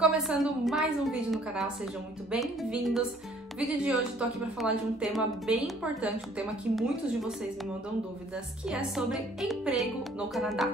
Começando mais um vídeo no canal, sejam muito bem-vindos. No vídeo de hoje estou aqui para falar de um tema bem importante, um tema que muitos de vocês me mandam dúvidas, que é sobre emprego no Canadá.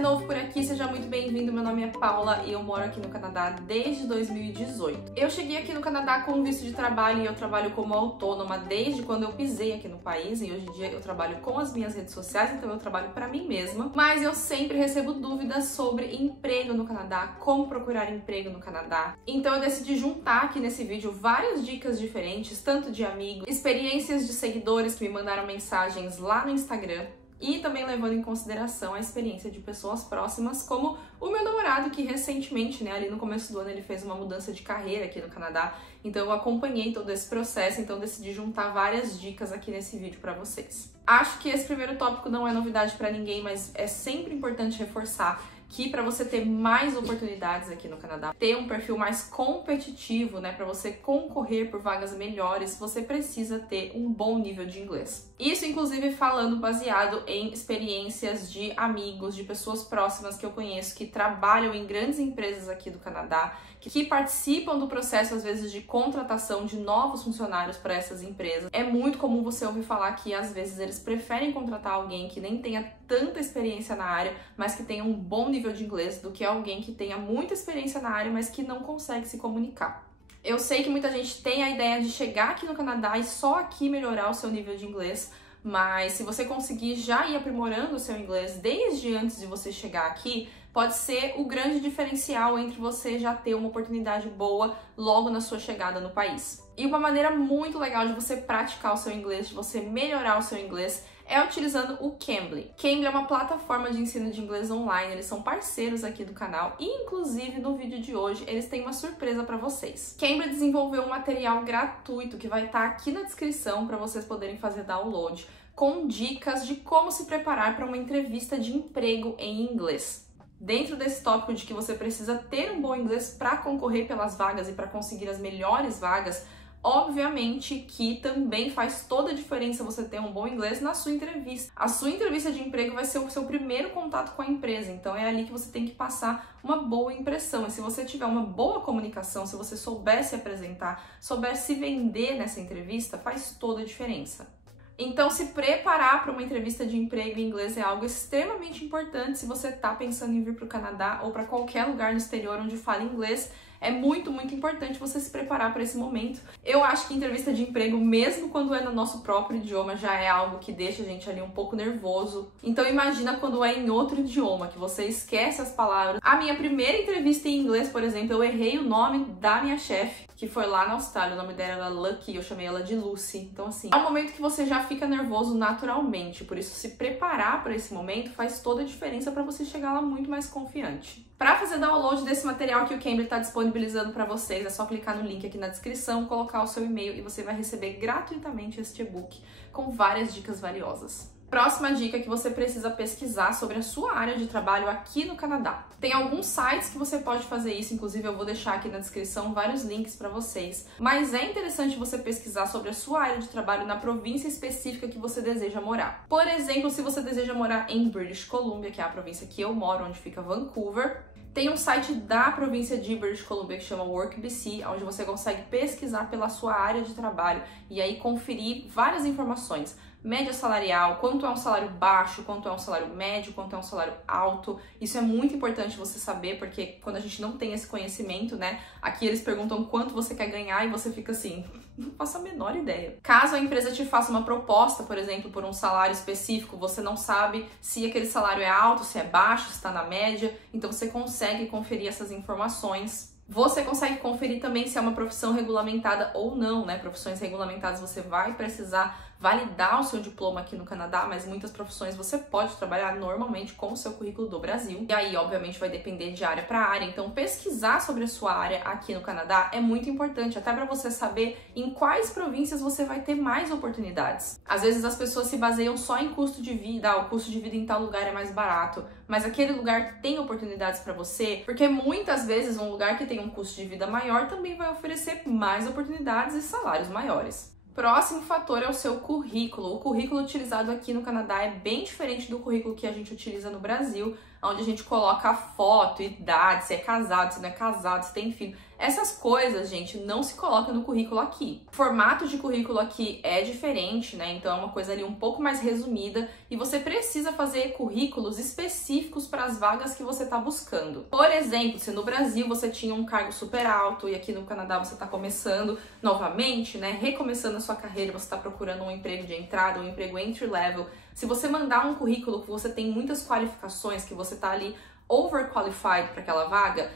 Novo por aqui, seja muito bem-vindo. Meu nome é Paula e eu moro aqui no Canadá desde 2018. Eu cheguei aqui no Canadá com visto de trabalho e eu trabalho como autônoma desde quando eu pisei aqui no país, e hoje em dia eu trabalho com as minhas redes sociais, então eu trabalho para mim mesma. Mas eu sempre recebo dúvidas sobre emprego no Canadá, como procurar emprego no Canadá. Então eu decidi juntar aqui nesse vídeo várias dicas diferentes, tanto de amigos, experiências de seguidores que me mandaram mensagens lá no Instagram, e também levando em consideração a experiência de pessoas próximas, como o meu namorado, que recentemente, ali no começo do ano, ele fez uma mudança de carreira aqui no Canadá. Então eu acompanhei todo esse processo, então decidi juntar várias dicas aqui nesse vídeo para vocês. Acho que esse primeiro tópico não é novidade para ninguém, mas é sempre importante reforçar que para você ter mais oportunidades aqui no Canadá, ter um perfil mais competitivo, para você concorrer por vagas melhores, você precisa ter um bom nível de inglês. Isso, inclusive, falando baseado em experiências de amigos, de pessoas próximas que eu conheço, que trabalham em grandes empresas aqui do Canadá, que participam do processo, às vezes, de contratação de novos funcionários para essas empresas. É muito comum você ouvir falar que, às vezes, eles preferem contratar alguém que nem tenha tanta experiência na área, mas que tenha um bom nível de inglês, do que alguém que tenha muita experiência na área, mas que não consegue se comunicar. Eu sei que muita gente tem a ideia de chegar aqui no Canadá e só aqui melhorar o seu nível de inglês, mas se você conseguir já ir aprimorando o seu inglês desde antes de você chegar aqui, pode ser o grande diferencial entre você já ter uma oportunidade boa logo na sua chegada no país. E uma maneira muito legal de você praticar o seu inglês, de você melhorar o seu inglês, é utilizando o Cambly. Cambly é uma plataforma de ensino de inglês online, eles são parceiros aqui do canal e, inclusive, no vídeo de hoje, eles têm uma surpresa para vocês. Cambly desenvolveu um material gratuito que vai estar aqui na descrição para vocês poderem fazer download, com dicas de como se preparar para uma entrevista de emprego em inglês. Dentro desse tópico de que você precisa ter um bom inglês para concorrer pelas vagas e para conseguir as melhores vagas, obviamente que também faz toda a diferença você ter um bom inglês na sua entrevista. A sua entrevista de emprego vai ser o seu primeiro contato com a empresa, então é ali que você tem que passar uma boa impressão. E se você tiver uma boa comunicação, se você souber se apresentar, souber se vender nessa entrevista, faz toda a diferença. Então, se preparar para uma entrevista de emprego em inglês é algo extremamente importante se você está pensando em vir para o Canadá ou para qualquer lugar no exterior onde fala inglês. É muito, muito importante você se preparar para esse momento. Eu acho que entrevista de emprego, mesmo quando é no nosso próprio idioma, já é algo que deixa a gente ali um pouco nervoso. Então imagina quando é em outro idioma, que você esquece as palavras. A minha primeira entrevista em inglês, por exemplo, eu errei o nome da minha chefe, que foi lá na Austrália. O nome dela era Lucky, eu chamei ela de Lucy. Então assim, é um momento que você já fica nervoso naturalmente. Por isso, se preparar para esse momento faz toda a diferença para você chegar lá muito mais confiante. Para fazer download desse material que o Cambly está disponibilizando para vocês, é só clicar no link aqui na descrição, colocar o seu e-mail e você vai receber gratuitamente este e-book com várias dicas valiosas. Próxima dica é que você precisa pesquisar sobre a sua área de trabalho aqui no Canadá. Tem alguns sites que você pode fazer isso, inclusive eu vou deixar aqui na descrição vários links para vocês. Mas é interessante você pesquisar sobre a sua área de trabalho na província específica que você deseja morar. Por exemplo, se você deseja morar em British Columbia, que é a província que eu moro, onde fica Vancouver, tem um site da província de British Columbia que chama WorkBC, onde você consegue pesquisar pela sua área de trabalho e aí conferir várias informações. Média salarial, quanto é um salário baixo, quanto é um salário médio, quanto é um salário alto. Isso é muito importante você saber, porque quando a gente não tem esse conhecimento, aqui eles perguntam quanto você quer ganhar e você fica assim, não faço a menor ideia. Caso a empresa te faça uma proposta, por exemplo, por um salário específico, você não sabe se aquele salário é alto, se é baixo, se está na média, então você consegue conferir essas informações. Você consegue conferir também se é uma profissão regulamentada ou não, Profissões regulamentadas você vai precisar validar o seu diploma aqui no Canadá, mas muitas profissões você pode trabalhar normalmente com o seu currículo do Brasil. E aí, obviamente, vai depender de área para área. Então, pesquisar sobre a sua área aqui no Canadá é muito importante, até para você saber em quais províncias você vai ter mais oportunidades. Às vezes as pessoas se baseiam só em custo de vida, o custo de vida em tal lugar é mais barato, mas aquele lugar tem oportunidades para você, porque muitas vezes um lugar que tem um custo de vida maior também vai oferecer mais oportunidades e salários maiores. Próximo fator é o seu currículo. O currículo utilizado aqui no Canadá é bem diferente do currículo que a gente utiliza no Brasil, onde a gente coloca a foto, idade, se é casado, se não é casado, se tem filho. Essas coisas, gente, não se colocam no currículo aqui. O formato de currículo aqui é diferente, né? Então é uma coisa ali um pouco mais resumida e você precisa fazer currículos específicos para as vagas que você está buscando. Por exemplo, se no Brasil você tinha um cargo super alto e aqui no Canadá você está começando novamente, né? Recomeçando a sua carreira, você está procurando um emprego de entrada, um emprego entry level. Se você mandar um currículo que você tem muitas qualificações, que você está ali overqualified para aquela vaga,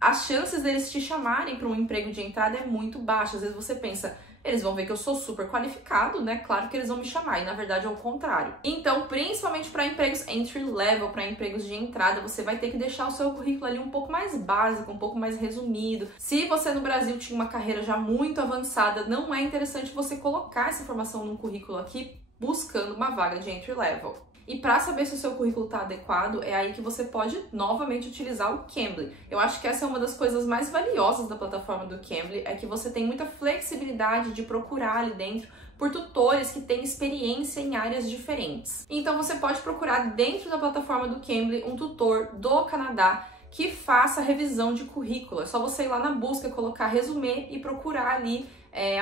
as chances deles te chamarem para um emprego de entrada é muito baixa. Às vezes você pensa, eles vão ver que eu sou super qualificado, né? Claro que eles vão me chamar, e na verdade é o contrário. Então, principalmente para empregos entry level, para empregos de entrada, você vai ter que deixar o seu currículo ali um pouco mais básico, um pouco mais resumido. Se você no Brasil tinha uma carreira já muito avançada, não é interessante você colocar essa informação num currículo aqui buscando uma vaga de entry level. E para saber se o seu currículo está adequado, é aí que você pode novamente utilizar o Cambly. Eu acho que essa é uma das coisas mais valiosas da plataforma do Cambly, é que você tem muita flexibilidade de procurar ali dentro por tutores que têm experiência em áreas diferentes. Então você pode procurar dentro da plataforma do Cambly um tutor do Canadá que faça revisão de currículo. É só você ir lá na busca, colocar resumê e procurar ali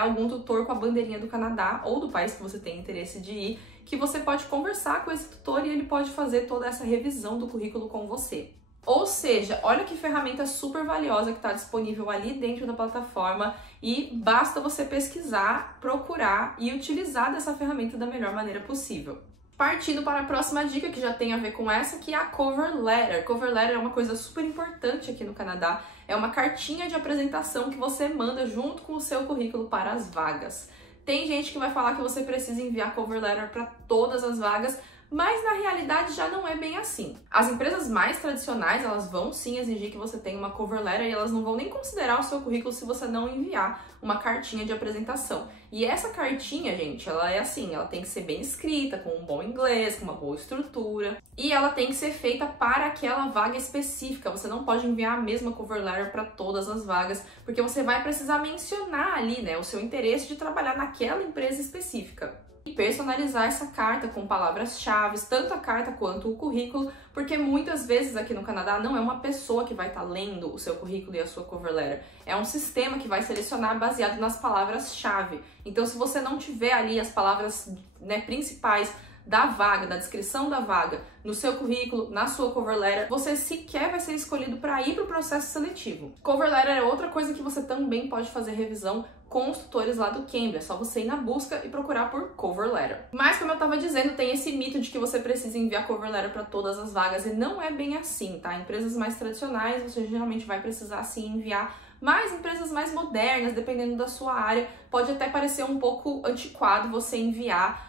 algum tutor com a bandeirinha do Canadá ou do país que você tem interesse de ir, que você pode conversar com esse tutor e ele pode fazer toda essa revisão do currículo com você. Ou seja, olha que ferramenta super valiosa que está disponível ali dentro da plataforma e basta você pesquisar, procurar e utilizar dessa ferramenta da melhor maneira possível. Partindo para a próxima dica, que já tem a ver com essa, que é a cover letter. Cover letter é uma coisa super importante aqui no Canadá. É uma cartinha de apresentação que você manda junto com o seu currículo para as vagas. Tem gente que vai falar que você precisa enviar cover letter para todas as vagas, mas na realidade já não é bem assim. As empresas mais tradicionais, elas vão sim exigir que você tenha uma cover letter e elas não vão nem considerar o seu currículo se você não enviar uma cartinha de apresentação. E essa cartinha, gente, ela é assim, ela tem que ser bem escrita, com um bom inglês, com uma boa estrutura, e ela tem que ser feita para aquela vaga específica. Você não pode enviar a mesma cover letter para todas as vagas, porque você vai precisar mencionar ali, né, o seu interesse de trabalhar naquela empresa específica. E personalizar essa carta com palavras-chave, tanto a carta quanto o currículo, porque muitas vezes aqui no Canadá não é uma pessoa que vai estar lendo o seu currículo e a sua cover letter, é um sistema que vai selecionar baseado nas palavras-chave. Então, se você não tiver ali as palavras, né, principais da vaga, da descrição da vaga, no seu currículo, na sua cover letter, você sequer vai ser escolhido para ir para o processo seletivo. Cover letter é outra coisa que você também pode fazer revisão com os tutores lá do Cambly. É só você ir na busca e procurar por cover letter. Mas, como eu estava dizendo, tem esse mito de que você precisa enviar cover letter para todas as vagas e não é bem assim, tá? Empresas mais tradicionais, você geralmente vai precisar sim enviar, mas empresas mais modernas, dependendo da sua área, pode até parecer um pouco antiquado você enviar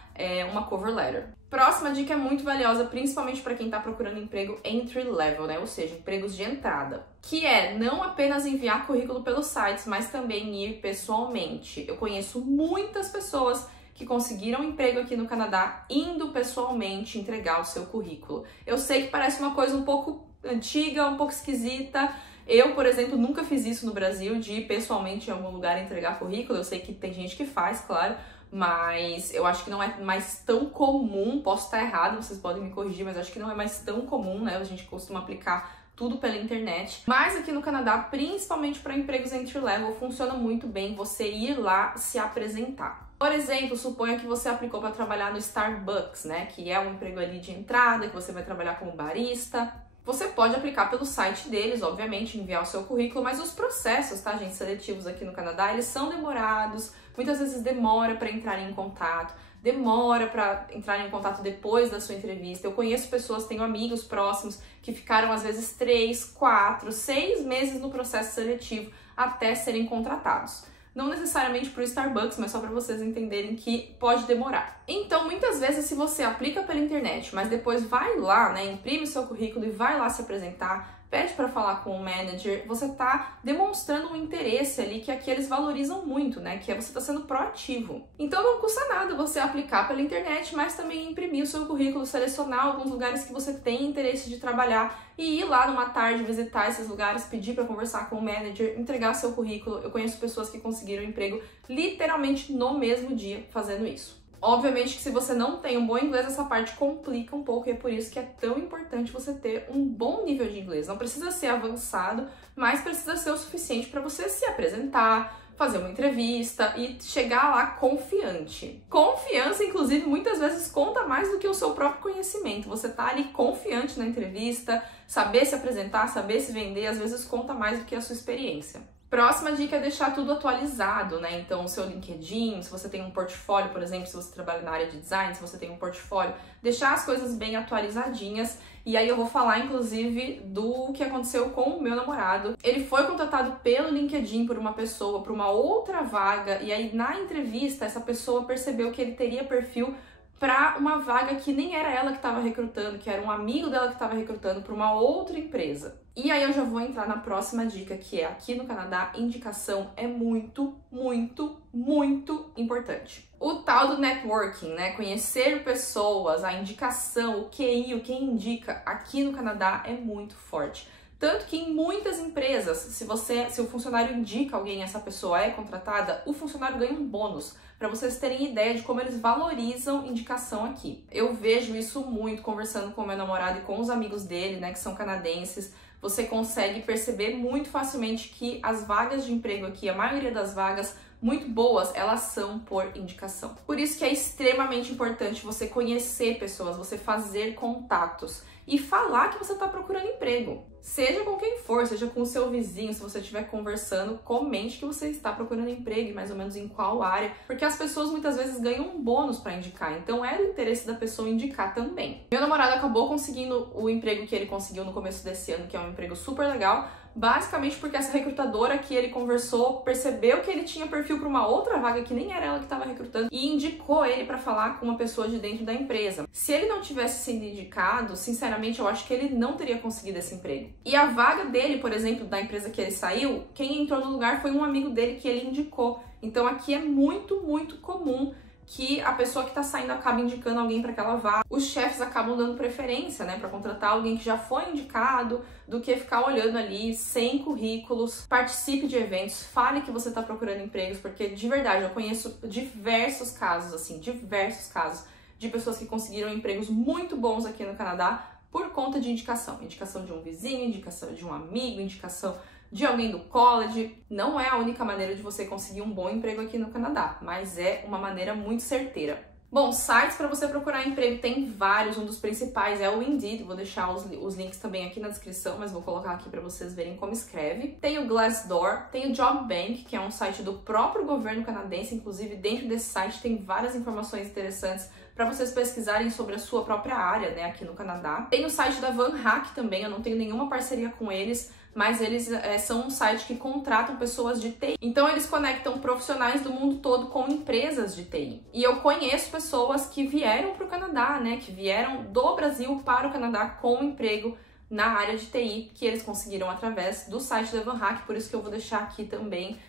uma cover letter. Próxima dica é muito valiosa, principalmente para quem está procurando emprego entry level, né? Ou seja, empregos de entrada, que é não apenas enviar currículo pelos sites, mas também ir pessoalmente. Eu conheço muitas pessoas que conseguiram emprego aqui no Canadá indo pessoalmente entregar o seu currículo. Eu sei que parece uma coisa um pouco antiga, um pouco esquisita. Eu, por exemplo, nunca fiz isso no Brasil, de ir pessoalmente em algum lugar entregar currículo. Eu sei que tem gente que faz, claro, mas eu acho que não é mais tão comum. Posso estar errado, vocês podem me corrigir, mas acho que não é mais tão comum, né? A gente costuma aplicar tudo pela internet. Mas aqui no Canadá, principalmente para empregos entry level, funciona muito bem você ir lá se apresentar. Por exemplo, suponha que você aplicou para trabalhar no Starbucks, né? Que é um emprego ali de entrada, que você vai trabalhar como barista. Você pode aplicar pelo site deles, obviamente, enviar o seu currículo, mas os processos, tá, gente, seletivos aqui no Canadá, eles são demorados, muitas vezes demora para entrar em contato, demora para entrar em contato depois da sua entrevista. Eu conheço pessoas, tenho amigos próximos que ficaram às vezes 3, 4, 6 meses no processo seletivo até serem contratados. não necessariamente para o Starbucks, mas só para vocês entenderem que pode demorar. Então, muitas vezes, se você aplica pela internet, mas depois vai lá, né, imprime seu currículo e vai lá se apresentar, pede para falar com o manager, você tá demonstrando um interesse ali que aqui eles valorizam muito, né? Que é você tá sendo proativo. Então não custa nada você aplicar pela internet, mas também imprimir o seu currículo, selecionar alguns lugares que você tem interesse de trabalhar e ir lá numa tarde visitar esses lugares, pedir para conversar com o manager, entregar seu currículo. Eu conheço pessoas que conseguiram emprego literalmente no mesmo dia fazendo isso. Obviamente que se você não tem um bom inglês, essa parte complica um pouco e é por isso que é tão importante você ter um bom nível de inglês. Não precisa ser avançado, mas precisa ser o suficiente para você se apresentar, fazer uma entrevista e chegar lá confiante. Confiança, inclusive, muitas vezes conta mais do que o seu próprio conhecimento. Você tá ali confiante na entrevista, saber se apresentar, saber se vender, às vezes conta mais do que a sua experiência. Próxima dica é deixar tudo atualizado, né? Então, o seu LinkedIn, se você tem um portfólio, por exemplo, se você trabalha na área de design, se você tem um portfólio, deixar as coisas bem atualizadinhas. E aí eu vou falar, inclusive, do que aconteceu com o meu namorado. Ele foi contratado pelo LinkedIn por uma pessoa, por uma outra vaga, e aí na entrevista essa pessoa percebeu que ele teria perfil para uma vaga que nem era ela que estava recrutando, que era um amigo dela que estava recrutando para uma outra empresa. E aí eu já vou entrar na próxima dica, que é aqui no Canadá, indicação é muito, muito, muito importante. O tal do networking, né? Conhecer pessoas, a indicação, o QI, o quem indica, aqui no Canadá é muito forte. Tanto que em muitas empresas, se o funcionário indica alguém e essa pessoa é contratada, o funcionário ganha um bônus, para vocês terem ideia de como eles valorizam indicação aqui. Eu vejo isso muito conversando com o meu namorado e com os amigos dele, né, que são canadenses. Você consegue perceber muito facilmente que as vagas de emprego aqui, a maioria das vagas muito boas, elas são por indicação. Por isso que é extremamente importante você conhecer pessoas, você fazer contatos e falar que você está procurando emprego. Seja com quem for, seja com o seu vizinho, se você estiver conversando, comente que você está procurando emprego e mais ou menos em qual área, porque as pessoas muitas vezes ganham um bônus para indicar, então é do interesse da pessoa indicar também. Meu namorado acabou conseguindo o emprego que ele conseguiu no começo desse ano, que é um emprego super legal, basicamente porque essa recrutadora que ele conversou percebeu que ele tinha perfil para uma outra vaga que nem era ela que estava recrutando e indicou ele para falar com uma pessoa de dentro da empresa. Se ele não tivesse sido indicado, sinceramente, eu acho que ele não teria conseguido esse emprego. E a vaga dele, por exemplo, da empresa que ele saiu, quem entrou no lugar foi um amigo dele que ele indicou. Então aqui é muito, muito comum que a pessoa que está saindo acaba indicando alguém para aquela vaga. Os chefes acabam dando preferência, né, para contratar alguém que já foi indicado, do que ficar olhando ali sem currículos. Participe de eventos, fale que você está procurando empregos, porque de verdade eu conheço diversos casos, assim, diversos casos de pessoas que conseguiram empregos muito bons aqui no Canadá por conta de indicação. Indicação de um vizinho, indicação de um amigo, indicação de alguém do college. Não é a única maneira de você conseguir um bom emprego aqui no Canadá, mas é uma maneira muito certeira. Bom, sites para você procurar emprego tem vários, um dos principais é o Indeed, vou deixar os links também aqui na descrição, mas vou colocar aqui para vocês verem como escreve. Tem o Glassdoor, tem o Job Bank, que é um site do próprio governo canadense, inclusive dentro desse site tem várias informações interessantes para vocês pesquisarem sobre a sua própria área, né, aqui no Canadá. Tem o site da VanHack também, eu não tenho nenhuma parceria com eles, mas eles são um site que contratam pessoas de TI. Então eles conectam profissionais do mundo todo com empresas de TI. E eu conheço pessoas que vieram para o Canadá, né, que vieram do Brasil para o Canadá com emprego na área de TI, que eles conseguiram através do site da VanHack, por isso que eu vou deixar aqui também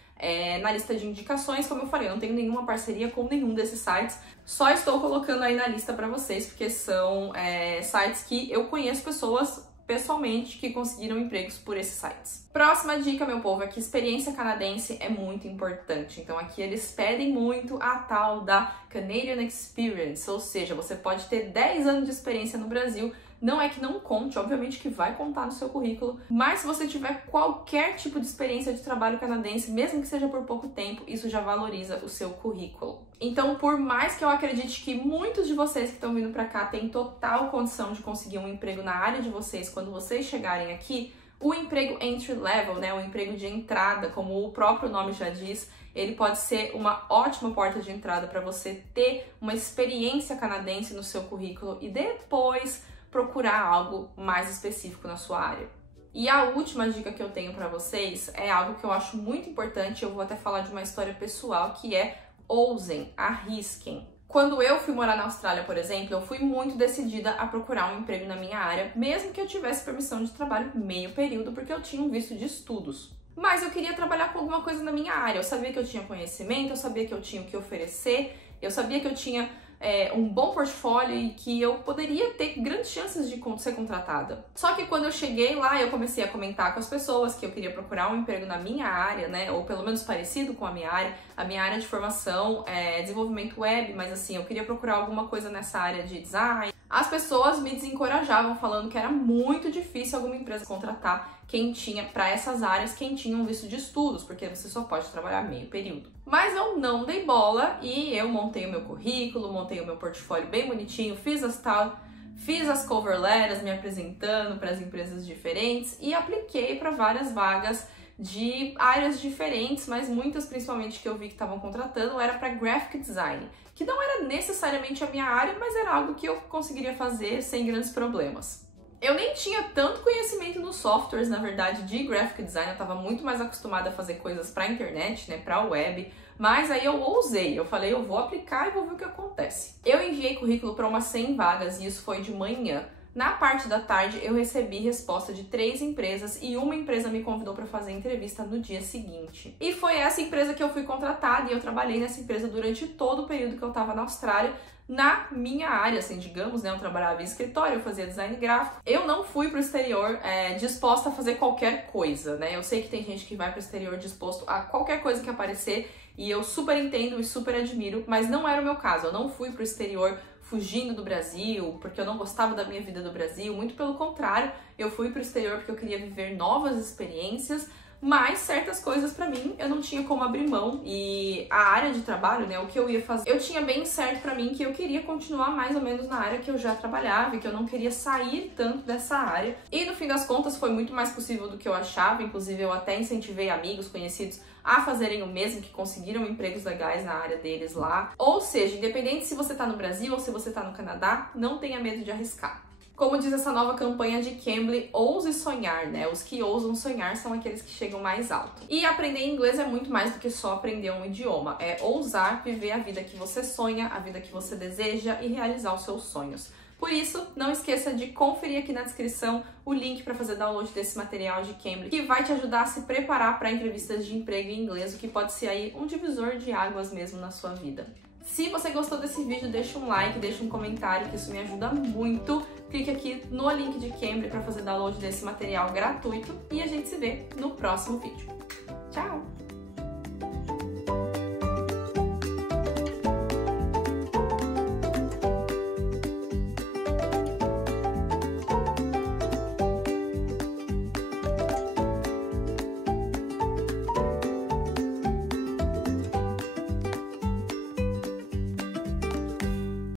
na lista de indicações. Como eu falei, eu não tenho nenhuma parceria com nenhum desses sites, só estou colocando aí na lista para vocês, porque são sites que eu conheço pessoas pessoalmente que conseguiram empregos por esses sites. Próxima dica, meu povo, é que experiência canadense é muito importante. Então aqui eles pedem muito a tal da Canadian Experience, ou seja, você pode ter 10 anos de experiência no Brasil. Não é que não conte, obviamente que vai contar no seu currículo, mas se você tiver qualquer tipo de experiência de trabalho canadense, mesmo que seja por pouco tempo, isso já valoriza o seu currículo. Então, por mais que eu acredite que muitos de vocês que estão vindo pra cá têm total condição de conseguir um emprego na área de vocês quando vocês chegarem aqui, o emprego entry level, né, o emprego de entrada, como o próprio nome já diz, ele pode ser uma ótima porta de entrada para você ter uma experiência canadense no seu currículo e depois procurar algo mais específico na sua área. E a última dica que eu tenho pra vocês é algo que eu acho muito importante, eu vou até falar de uma história pessoal, que é ousem, arrisquem. Quando eu fui morar na Austrália, por exemplo, eu fui muito decidida a procurar um emprego na minha área, mesmo que eu tivesse permissão de trabalho meio período, porque eu tinha um visto de estudos. Mas eu queria trabalhar com alguma coisa na minha área, eu sabia que eu tinha conhecimento, eu sabia que eu tinha o que oferecer, eu sabia que eu tinha um bom portfólio e que eu poderia ter grandes chances de ser contratada. Só que quando eu cheguei lá, eu comecei a comentar com as pessoas que eu queria procurar um emprego na minha área, né, ou pelo menos parecido com a minha área de formação é desenvolvimento web, mas assim, eu queria procurar alguma coisa nessa área de design. As pessoas me desencorajavam falando que era muito difícil alguma empresa contratar quem tinha, para essas áreas, quem tinha um visto de estudos, porque você só pode trabalhar meio período. Mas eu não dei bola e eu montei o meu currículo, montei o meu portfólio bem bonitinho, fiz as cover letters me apresentando para as empresas diferentes e apliquei para várias vagas de áreas diferentes, mas muitas principalmente que eu vi que estavam contratando era para graphic design, que não era necessariamente a minha área, mas era algo que eu conseguiria fazer sem grandes problemas. Eu nem tinha tanto conhecimento nos softwares, na verdade, de graphic design, eu estava muito mais acostumada a fazer coisas para a internet, né, para a web, mas aí eu ousei, eu falei, eu vou aplicar e vou ver o que acontece. Eu enviei currículo para umas 100 vagas e isso foi de manhã. Na parte da tarde, eu recebi resposta de 3 empresas e uma empresa me convidou para fazer entrevista no dia seguinte. E foi essa empresa que eu fui contratada e eu trabalhei nessa empresa durante todo o período que eu estava na Austrália, na minha área, assim, digamos, né? Eu trabalhava em escritório, eu fazia design gráfico. Eu não fui pro exterior disposta a fazer qualquer coisa, né? Eu sei que tem gente que vai pro exterior disposto a qualquer coisa que aparecer e eu super entendo e super admiro, mas não era o meu caso. Eu não fui pro exterior fugindo do Brasil, porque eu não gostava da minha vida do Brasil, muito pelo contrário, eu fui pro exterior porque eu queria viver novas experiências, mas certas coisas pra mim eu não tinha como abrir mão e a área de trabalho, né, o que eu ia fazer, eu tinha bem certo pra mim que eu queria continuar mais ou menos na área que eu já trabalhava e que eu não queria sair tanto dessa área. E no fim das contas foi muito mais possível do que eu achava, inclusive eu até incentivei amigos, conhecidos a fazerem o mesmo, que conseguiram empregos legais na área deles lá. Ou seja, independente se você tá no Brasil ou se você tá no Canadá, não tenha medo de arriscar. Como diz essa nova campanha de Cambly, ouse sonhar, né? Os que ousam sonhar são aqueles que chegam mais alto. E aprender inglês é muito mais do que só aprender um idioma. É ousar viver a vida que você sonha, a vida que você deseja e realizar os seus sonhos. Por isso, não esqueça de conferir aqui na descrição o link para fazer download desse material de Cambly, que vai te ajudar a se preparar para entrevistas de emprego em inglês, o que pode ser aí um divisor de águas mesmo na sua vida. Se você gostou desse vídeo, deixa um like, deixa um comentário, que isso me ajuda muito. Clique aqui no link de Cambly para fazer download desse material gratuito e a gente se vê no próximo vídeo. Tchau!